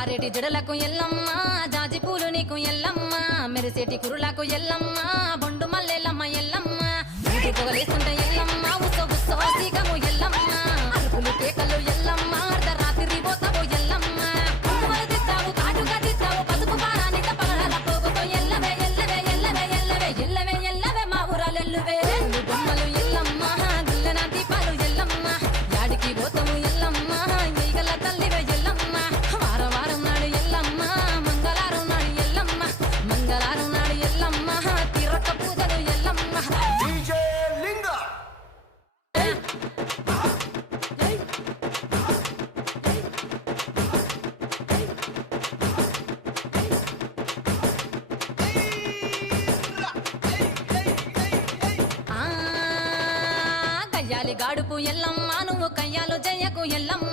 జారేటి జడలకు ఎల్లమ్మ జాజి పూలు నీకు ఎల్లమ్మ మెరిసేటి కురులకు ఎల్లమ్మ బొండు మల్లెలమ్మ ఎల్లమ్మ ఇంటి పొగలేస్తుంటే ఎల్లమ్మ ఉత్సవ ఉత్సవ సీకము ఎల్లమ్మ అరుపులు కేకలు ఎల్లమ్మ అర్ధరాత్రి పోతావు ఎల్లమ్మ పువ్వులు తిత్తావు కాటుగా తిత్తావు పసుపు పారానిత పగడాల పోగుతో ఎల్లవే ఎల్లవే ఎల్లవే ఎల్లవే ఎల్లవే ఎల్లవే మా ఊరాలెల్లువే బొమ్మలు ఎల్లమ్మ గుల్లెన దీపాలు ఎల్లమ్మ యాడికి పోతాము ఎల్లమ్మ ఈగల తల్లివే ఎల్లమ్మ వారం వారం నాడు ఎల్లమ్మ మంగళవారం నాడు ఎల్లమ్మ మంగళవారం నాడు ఎల్లమ్మ తిరక్క పూజలు ఎల్లమ్మ డీజే లింగ కయ్యాలి గాడుపు ఎల్లమ్మ నువ్వు కయ్యాలు జయ్యకు ఎల్లమ్మ